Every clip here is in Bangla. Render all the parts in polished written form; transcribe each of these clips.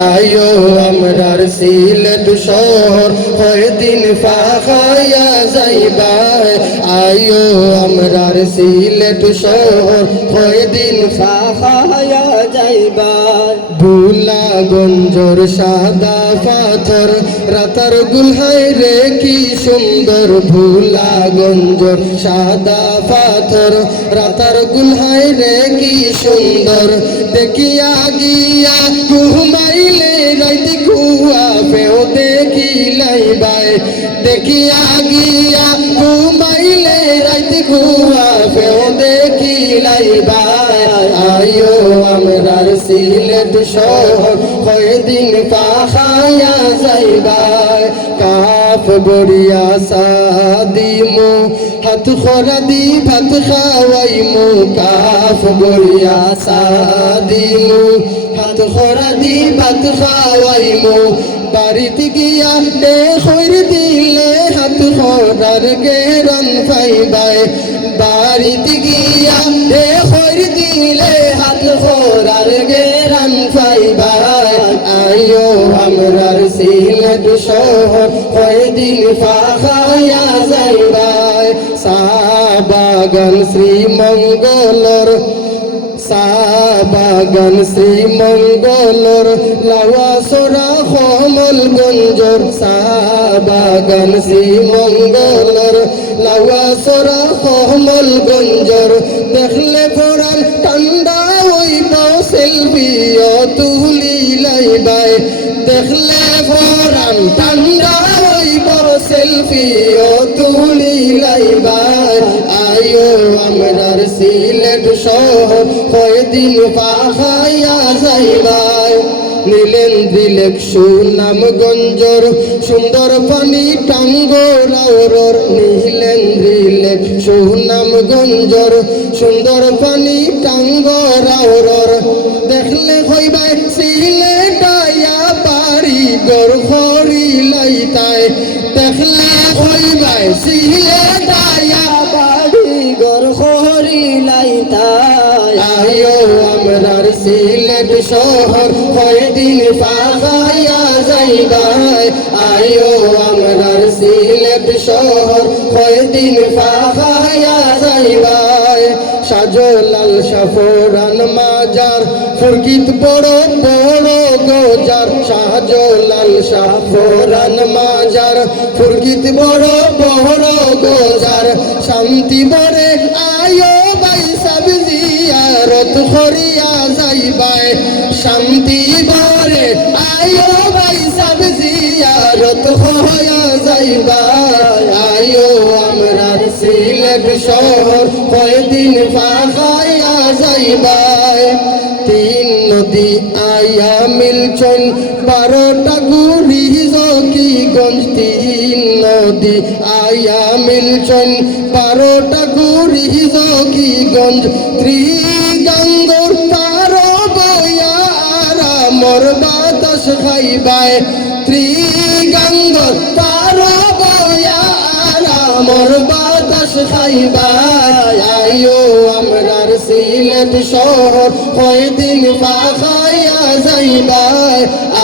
আয়ো আমরার সিলেট শহর কয়দিন ফাখায়া যাইবা আয়ো আমরার সিলেট শহর কয়দিন ফাখায়া যাইবা ভুলা গঞ্জর সাদা পাথর রাতার গুলহাই রে কি সুন্দর ভুলা গঞ্জর সাদা পাথর রাতার গুলহাই রে কি সুন্দর দেখিয়া গিয়া ঘুমাইলে রাইতে কুয়া পেও দেখিলাই বাই দেখিয়া গিয়া ঘুমাইলে রাইতে কুয়া পেও দেখিলাই বাই আয়ো আমরার সিলেট শহর কয়দিন পাখায়া যাইবাই কাফ গড়িয়া সাদিমু হাত খরা দি ভাত খাওয়াইমু কাফ গড়িয়া সাদিমু হাত খরা দি ভাত খাওয়াইমু বাড়িতে গিয়া দে খৈর দিলে হাত খরার গেরান পাইবাই বাড়িতে গিয়া দে খৈর দিলে হাত খরার গেরান পাইবাই আয়ো আমরার সিলেট শহর কয়দিন ফাখায়া যাইবাই সাবাগান শ্রীমঙ্গলর সাবাগান শ্রীমঙ্গলর লাওয়াসরা কমলগঞ্জর সাবাগান শ্রীমঙ্গলর লাওয়াসরা কমলগঞ্জর দেখলে পরান ঠান্ডা হইব সেলফিও তুলি লাইবাই দেখলে পরান ঠান্ডা হইব সেলফিও তুলি লাইবাই আয়ো আমরার সিলেট শহর কয়দিন পাখায়া যাইবাই নীলেন্দ্রি লেক সুনামগঞ্জর সুন্দর পানি টাঙ্গরাওর নীলেন্দ্রি লেক সুনামগঞ্জর সুন্দর পানি টাঙ্গরাওর দেখলে হইবাই সিলেটায়া বাড়ি গর খরি লাইতাই দেখলে হইবাই সিলেটায়া বাড়ি গর খরি লাইতাই আয়ো আমরার সিলেট শহর কয়দিন পাখায়া যাইবাই আয়ো আমরার সিলেট শহর কয়দিন পাখায়া যাইবাই সাজলাল শাফরান মাজার ফুরকিত বড় বড় গোজার সাজলাল শাফরান মাজার ফুরকিত বড় বড় গোজার শান্তি বরে আয়ো বাই সবজি রত খরিয়া যাইবাই শান্তি বরে আয়ো বাই সবজি রত খরিয়া যাইবাই আয়ো আমরার সিলেট শহর কয়দিন পাখায়া যাইবাই তিন নদী আয়া মিলছন 12টা গুড়ি জকিগঞ্জ তিন নদী আয়া মিলছন 12টা গুড়ি জকিগঞ্জ ত্রিগঙ্গর পার বয়া আরামর বাতাস খাইবাই ত্রিগঙ্গর পার বয়া আরামর বাতাস খাইবাই আয়ো আমরার সিলেট শহর কয়দিন পাখায়া যাইবাই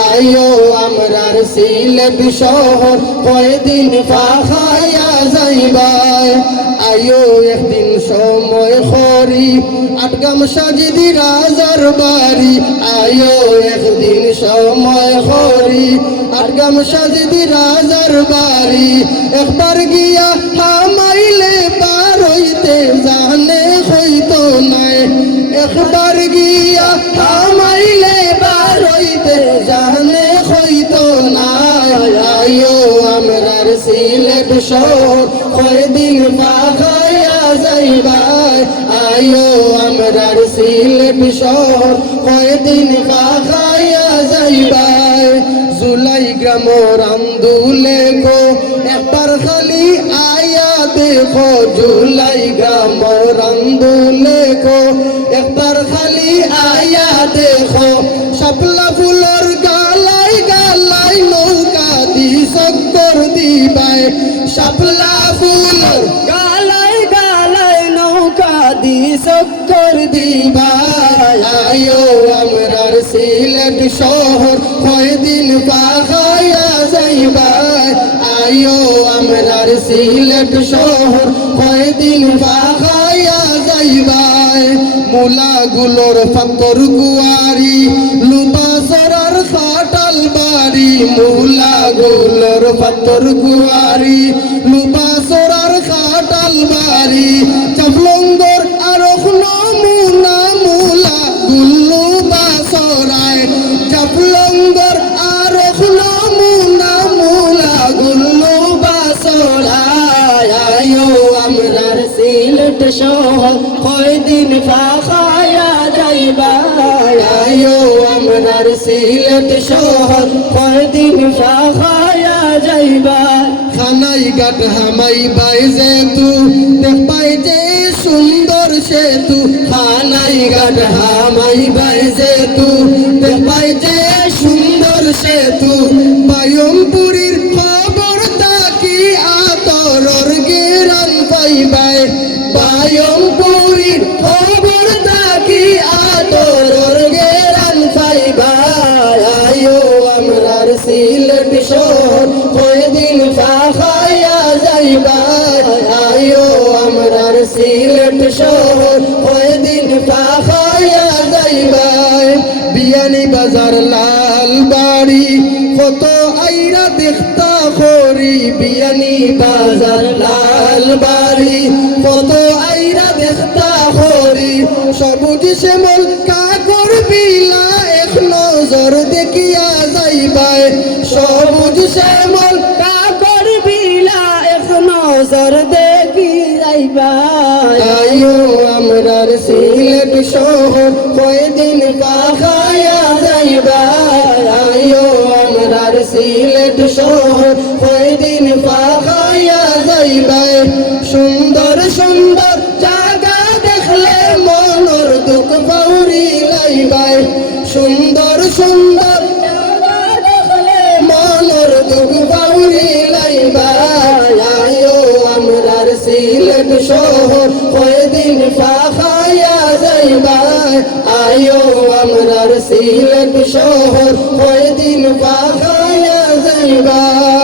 আয়ো আমরার সিলেট শহর কয়দিন পাখায়া যাইবাই আয়ো একদিন সময় খরি আটগাম সাজিদি রাজার বাড়ি আয়ো একদিন সময় খরি আটগাম সাজিদি রাজার বাড়ি একবার গিয়া হামাইলে পার হইতে জানে হইতো নাই একবার গিয়া হামাইলে পার হইতে জানে হইতো নাই আয়ো আমরার সিলেট শহর কয়দিন পাখায়া যাইবাই আয়ো আমরার সিলেট শহর কয়দিন পাখায়া যাইবাই জুলাই গ্রামর আন্দুলে গো একবার খালি আয়া দেখো জুলাই গ্রামর আন্দুলে গো একবার খালি আয়া দেখো শাপলা ফুলের গালাই গালাই নৌকা দি চক্কর দিবাই শাপলা ফুলের গালাই গালাই নৌকা দি চক্কর দিবাই আয়ো আমরার সিলেট শহর কয়দিন পাখায়া যাইবাই আইও আমরার সিলেট শহর কয়দিন পাখায়া যাইবাই মুলাগুলোর পাথর কুয়ারি লুবাসরার খাটাল বাড়ি মুলাগুলোর পাথর কুয়ারি লুবাসরার খাটাল বাড়ি চাপলঙ্গর আরখ নমুনা মুলা গুল্লু বাসরায় চাপলঙ্গর আরখ নমুনা মুলা গুল্লু বাসরায় আয়ো আমরার সিলেট শহর কয়দিন ফাখায়া যাইবা আয়ো আমরার সিলেট শহর কয়দিন ফাখায়া যাইবা খানাই ঘাট হামাই বাই যেতু দেখবাই যে সুন্দর সেতু খানাই ঘাট হামাই বাই যেতু দেখবাই যে সুন্দর সেতু বায়মপুরীর খবর তাকি আতরর গেরান পাইবাই বায়মপুরীর খবর তাকি আতরর গেরান পাইবাই আয়ো আমরার সিলেট শহর কয়দিন ফাখায়া যাইবা আয়ো আমরার সিলেট শহর কয়দিন ফাখায়া যাইবা বিয়ানি বাজার লাল বাড়ি কত আইরা দেখতা খরি বিয়ানি বাজার লাল বাড়ি কত আইরা দেখতা খরি সবুজ শ্যামল কাকর বিলা এক নজর দেখিয়া যাইবাই সবুজ শ্যামল কাকর বিলা এক নজর দেখি যাইবাই আয়ো আমরার সিলেট শহর কয়দিন পাখায়া যাইবাই আয়ো আমরার সিলেট শহর কয়দিন পাখায়া যাইবাই সুন্দর সুন্দর জায়গা দেখলে মনর দুঃখ পাউরি লাইবাই সুন্দর সুন্দর জায়গা দেখলে মনর দুঃখ পাউরি লাইবাই আয়ো আমরার সিলেট শহর কয়দিন ফাখায়া যাইবাই আয়ো আমরার সিলেট শহর কয়দিন ফাখায়া যাইবাই